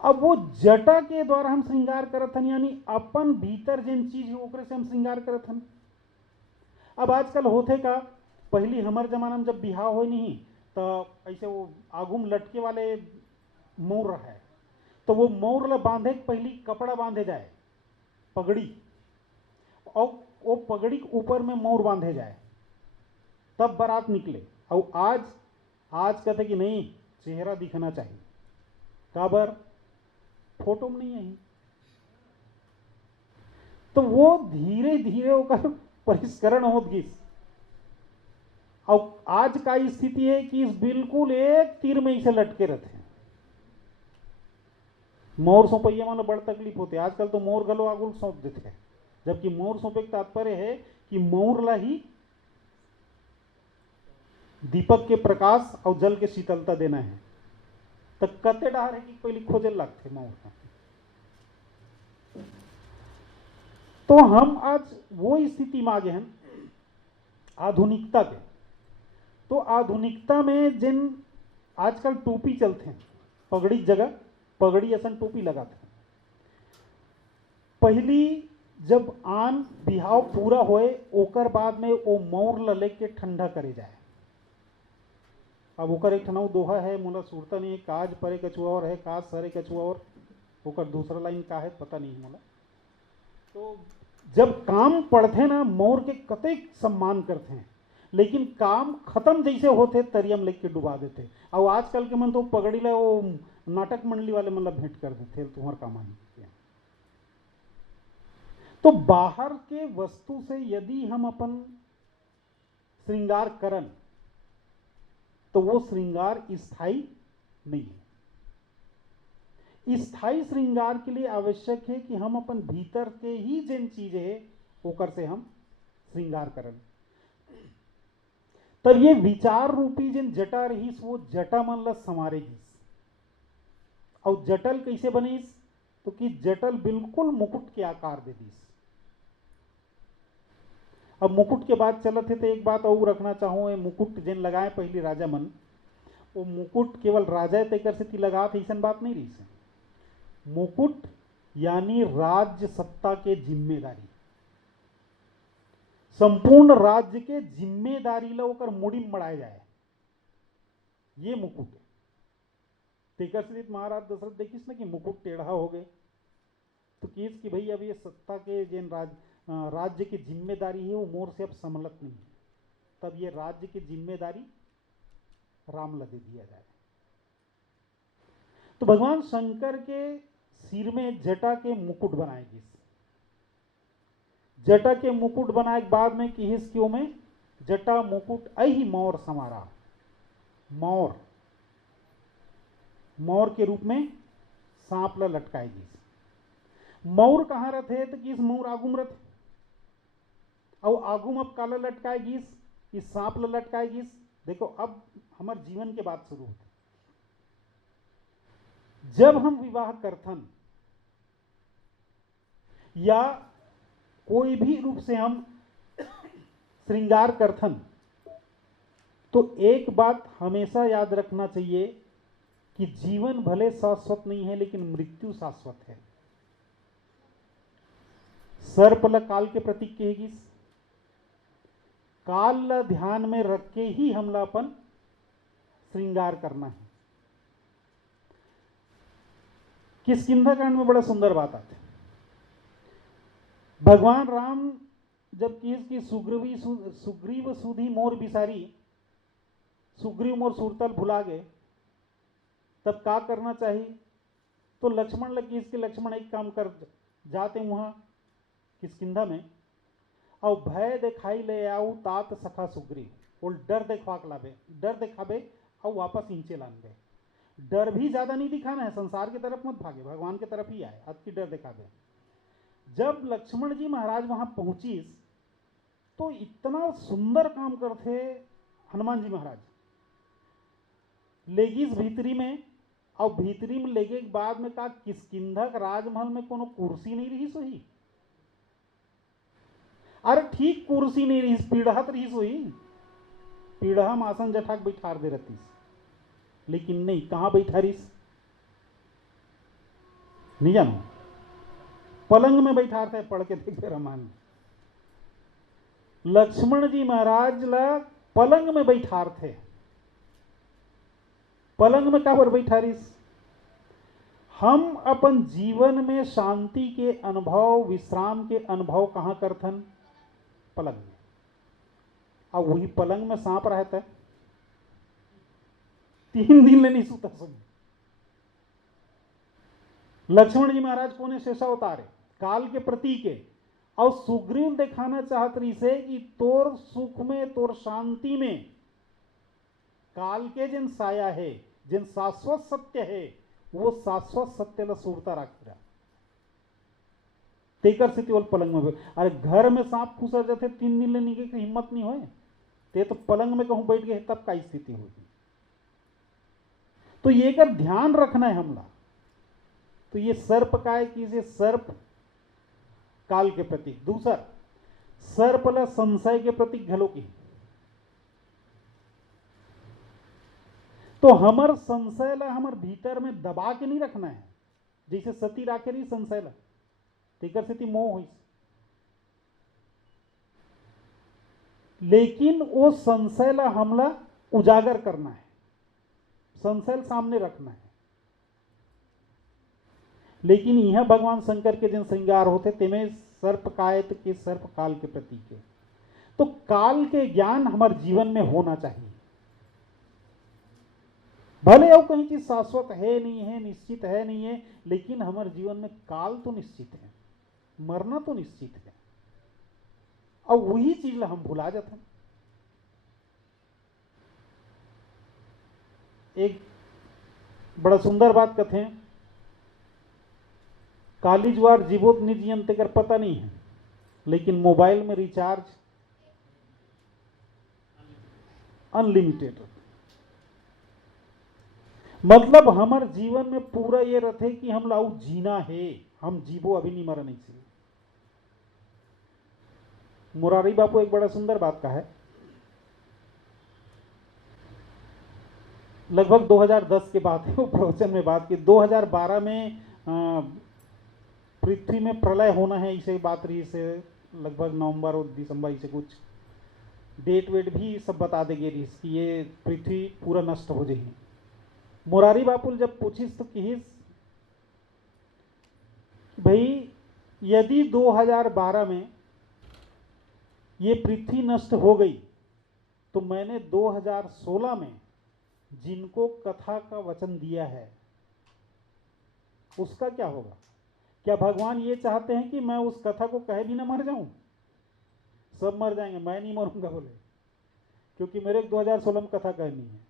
अब वो जटा के द्वारा हम श्रृंगार करत हन, यानी अपन भीतर जिन चीज है ओकरे से हम श्रृंगार करत हन। अब आजकल होते का, पहली हमारे जमाना में जब बिहाव हो नहीं तो ऐसे वो आगू में लटके वाले मोर है, तो वो मोर ला बांधे पहली कपड़ा बांधे जाए, पगड़ी, और वो पगड़ी के ऊपर में मोर बांधे जाए तब बारात निकले। और आज कहते कि नहीं, चेहरा दिखना चाहिए, काबर फोटो में नहीं है। तो वो धीरे धीरे होकर परिष्करण होत गई। और आज का स्थिति है कि इस बिल्कुल एक तीर में इसे लटके रहते हैं। मोर सौंपैया मानो बड़ तकलीफ होती है, आजकल तो मोर गलो आगुल सौंप देते हैं, जबकि मोर सौंपे का तात्पर्य है कि मोर ला ही दीपक के प्रकाश और जल के शीतलता देना है। तो कते डहार है कि पहले खोजे लगते मोर का। तो हम आज वो स्थिति में आ गए हैं आधुनिकता के। तो आधुनिकता में जिन आजकल टोपी चलते हैं, पगड़ी जगह पगड़ी असन टोपी लगाते हैं। पहली जब आन बिहाव पूरा होए ओकर बाद में वो मोर लले के ठंडा करे जाए। अब ओकर एक ठनाऊ दोहा है, मोला सुरता नहीं है, काज परे कछुआ और है, काज सरे कछुआ और, ओकर दूसरा लाइन का है पता नहीं मोला। तो जब काम पढ़ते ना, मोर के कतेक सम्मान करते हैं, लेकिन काम खत्म जैसे होते तरियम लेके डुबा देते। और आजकल के मन तो पगड़ी ला वो नाटक मंडली वाले मतलब भेंट कर देते तुम्हारा काम नहीं। तो बाहर के वस्तु से यदि हम अपन श्रृंगार करन तो वो श्रृंगार स्थायी नहीं है। स्थायी श्रृंगार के लिए आवश्यक है कि हम अपन भीतर के ही जिन चीजें है ओकर से हम श्रृंगार करन। तब ये विचार रूपी जिन जटा रहीस वो जटा मन ला संवारेगिस। और जटल कैसे बनीस? तो कि जटल बिल्कुल मुकुट के आकार दे दीस। अब मुकुट के बाद चलत है तो एक बात और रखना चाहूँ, ये मुकुट जिन लगाए पहली राजा मन, वो मुकुट केवल राजा तेकर से ती लगा थे, ऐसा बात नहीं रही से। मुकुट यानी राज्य सत्ता के जिम्मेदारी, संपूर्ण राज्य के जिम्मेदारी ला ओकर मुड़ी में मड़ाए जाए, ये मुकुट है। तेकर से महाराज दशरथ देखिस ना कि मुकुट टेढ़ा हो गए, तो किस कि भाई अब ये सत्ता के जिन राज्य की जिम्मेदारी है वो मोर से अब संभलत नहीं है, तब ये राज्य की जिम्मेदारी राम ला दे दिया जाए। तो भगवान शंकर के सिर में जटा के मुकुट बनाएगी। जटा के मुकुट बनाए के बाद में किहिस क्यों में जटा मुकुट अहि मोर समारा। मोर मोर के रूप में सांप ला लटकाएगी। मोर कहां रहते तो किस मोर आगुम रहते, और आगुम अब काला लटकाएगी, इस सांप ला लटकाएगी। देखो अब हमारे जीवन के बात शुरू होती। जब हम विवाह करथन या कोई भी रूप से हम श्रृंगार करथन, तो एक बात हमेशा याद रखना चाहिए कि जीवन भले शाश्वत नहीं है लेकिन मृत्यु शाश्वत है। सर्प काल के प्रतीक कहेगी, काल ला ध्यान में रख के ही हमला अपन श्रृंगार करना है। किष्किंधा कांड में बड़ा सुंदर बात आती है। भगवान राम जब की सुग्रीव सुधी मोर बिसारी, सुग्रीव मोर सुरतल भुला गए, तब क्या करना चाहिए? तो लक्ष्मण लगी इसके लक्ष्मण एक काम कर जाते वहां किष्किंधा में, और भय दिखाई ले आऊ तात सखा सुग्रीव, वो डर देखवा लावे, डर दिखावे और वापस नीचे लान गए। डर भी ज्यादा नहीं दिखाना है, संसार की तरफ मत भागे, भगवान की तरफ ही आए, आपकी डर दिखावे। जब लक्ष्मण जी महाराज वहां पहुंची तो इतना सुंदर काम करते हनुमान जी महाराज, लेगिस भीतरी में, और भीतरी में लेगे के बाद में कहा किष्किंधा राजमहल में कोनो कुर्सी नहीं रही सोई। अरे ठीक कुर्सी नहीं रही, पीढ़त रही सोई, पीढ़ा में आसन जठाक बैठार दे रहती, लेकिन नहीं, कहां बैठा रही नहीं जानो, पलंग में बैठा थे। पढ़ के देखे रामायण, लक्ष्मण जी महाराज ला पलंग में बैठा थे। पलंग में कहां पर बैठा रही? हम अपन जीवन में शांति के अनुभव, विश्राम के अनुभव कहां करथन? पलंग में। और वही पलंग में सांप रहता है, 3 दिन ले नहीं सूता सब। लक्ष्मण जी महाराज कोने शेषा उतारे, काल के प्रतीक है, और सुग्रीव दिखाना चाहत रही से कि तोर सुख में, तोर शांति में काल के जिन साया है, जिन शाश्वत सत्य है, वो शाश्वत सत्य ला सुरता रख रहा। तेकर से केवल पलंग में, अरे घर में सांप खुसर जाते 3 दिन ले निके की हिम्मत नहीं होए, ते तो पलंग में कहूं बैठ गए तब का स्थिति होगी। तो ये कर ध्यान रखना है हमला। तो ये सर्प का है कि ये सर्प काल के प्रतीक। दूसरा सर्प ला संशय के प्रतीक घलो की। तो हमर संशय ला हमर भीतर में दबा के नहीं रखना है, जैसे सती राखे रही संशय ला, तेकर से ती मोह हुई, लेकिन वो संशय ला हमला उजागर करना है, संशय सामने रखना है। लेकिन यह भगवान शंकर के जिन श्रृंगार होते तेमें सर्प कायत के सर्प काल के प्रतीक है। तो काल के ज्ञान हमारे जीवन में होना चाहिए। भले और कहीं चीज शाश्वत है नहीं है, निश्चित है नहीं है, लेकिन हमारे जीवन में काल तो निश्चित है, मरना तो निश्चित है, और वही चीज हम भुला जाते हैं। एक बड़ा सुंदर बात कथे, कालीजवार जीवोत निजी अंतकर पता नहीं है, लेकिन मोबाइल में रिचार्ज अनलिमिटेड। मतलब हमारे जीवन में पूरा ये रथे कि हम लाऊ जीना है, हम जीवो अभी नहीं मरा नहीं चाहिए। मुरारी बापू एक बड़ा सुंदर बात कहा है, लगभग 2010 के बाद है वो प्रवचन में बात की। 2012 में पृथ्वी में प्रलय होना है, इसे बात रही से लगभग नवंबर और दिसंबर, इसे कुछ डेट वेट भी सब बता देंगे कि ये पृथ्वी पूरा नष्ट हो जाएगी। मुरारी बापू जब पूछिस तो कहिस भाई यदि 2012 में ये पृथ्वी नष्ट हो गई तो मैंने 2016 में जिनको कथा का वचन दिया है उसका क्या होगा? क्या भगवान ये चाहते हैं कि मैं उस कथा को कहे भी ना मर जाऊं? सब मर जाएंगे, मैं नहीं मरूंगा बोले, क्योंकि मेरे 2016 में कथा कहनी है।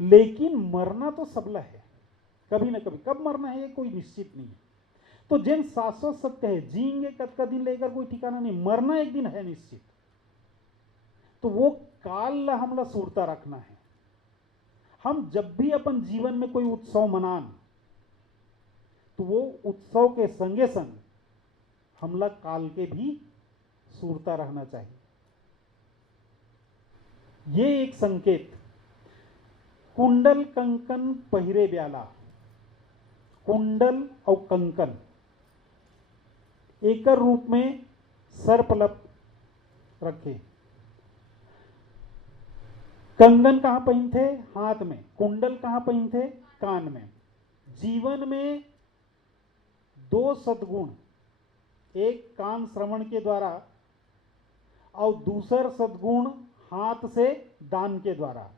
लेकिन मरना तो सबला है, कभी ना कभी। कब मरना है ये कोई निश्चित नहीं है। तो जिन शाश्वत सत्य है, जिएंगे कद का दिन लेकर कोई ठिकाना नहीं, मरना एक दिन है निश्चित। तो वो काल हमला सूरता रखना है। हम जब भी अपन जीवन में कोई उत्सव मनान तो वो उत्सव के संगे संग हमला काल के भी सूरता रहना चाहिए। ये एक संकेत। कुंडल कंकन पहिरे ब्याला, कुंडल और कंकन एक रूप में सर्पलप रखे। कंगन कहां पहन थे? हाथ में। कुंडल कहां पहन थे? कान में। जीवन में दो सद्गुण, एक कान श्रवण के द्वारा और दूसर सद्गुण हाथ से दान के द्वारा।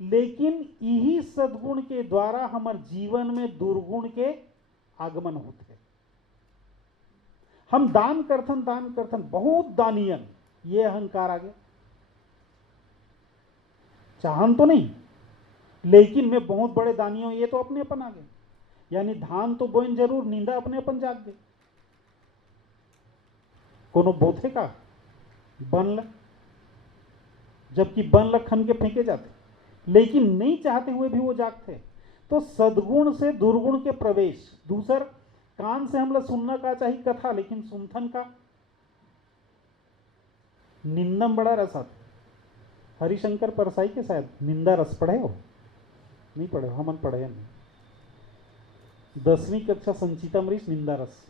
लेकिन यही सद्गुण के द्वारा हमारे जीवन में दुर्गुण के आगमन होते। हम दान करथन बहुत दानियन, ये अहंकार आगे चाहन तो नहीं, लेकिन मैं बहुत बड़े दानी हूं, ये तो अपने अपन आगे। यानी धान तो बोइन जरूर, नींदा अपने अपन जाग दे। कोनो बोथे का बनल, जबकि बनल खन के फेंके जाते, लेकिन नहीं चाहते हुए भी वो जागते। तो सद्गुण से दुर्गुण के प्रवेश। दूसर कान से हमला सुनना का चाहिए कथा, लेकिन सुनथन का निंदम बड़ा रस आता। हरिशंकर परसाई के शायद निंदा रस पढ़े हो? नहीं पढ़े हो? हमन पढ़े नहीं। 10वीं कक्षा संचितामृत निंदा रस।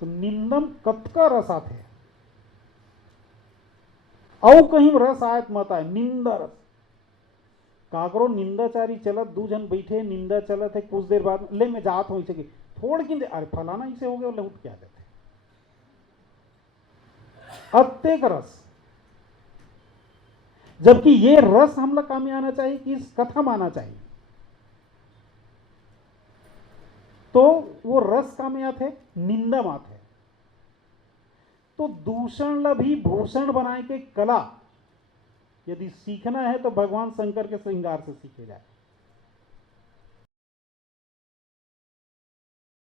तो निंदम कतका रस आते औ कहीं रस आयत मत आए, निंदा रस। काकरो निंदाचारी चलत, दू जन बैठे निंदा चलत है, कुछ देर बाद ले मैं जात हो इसे थोड़ की अरे फलाना इसे हो गया, बोले उठ क्या देते अत्तेक रस। जबकि ये रस हमला काम में आना चाहिए कि इस कथा में आना चाहिए। तो वो रस काम में आते, निंदा में आते। तो दूषण ला भी भूषण बनाए के कला यदि सीखना है तो भगवान शंकर के श्रृंगार से सीखे जाए।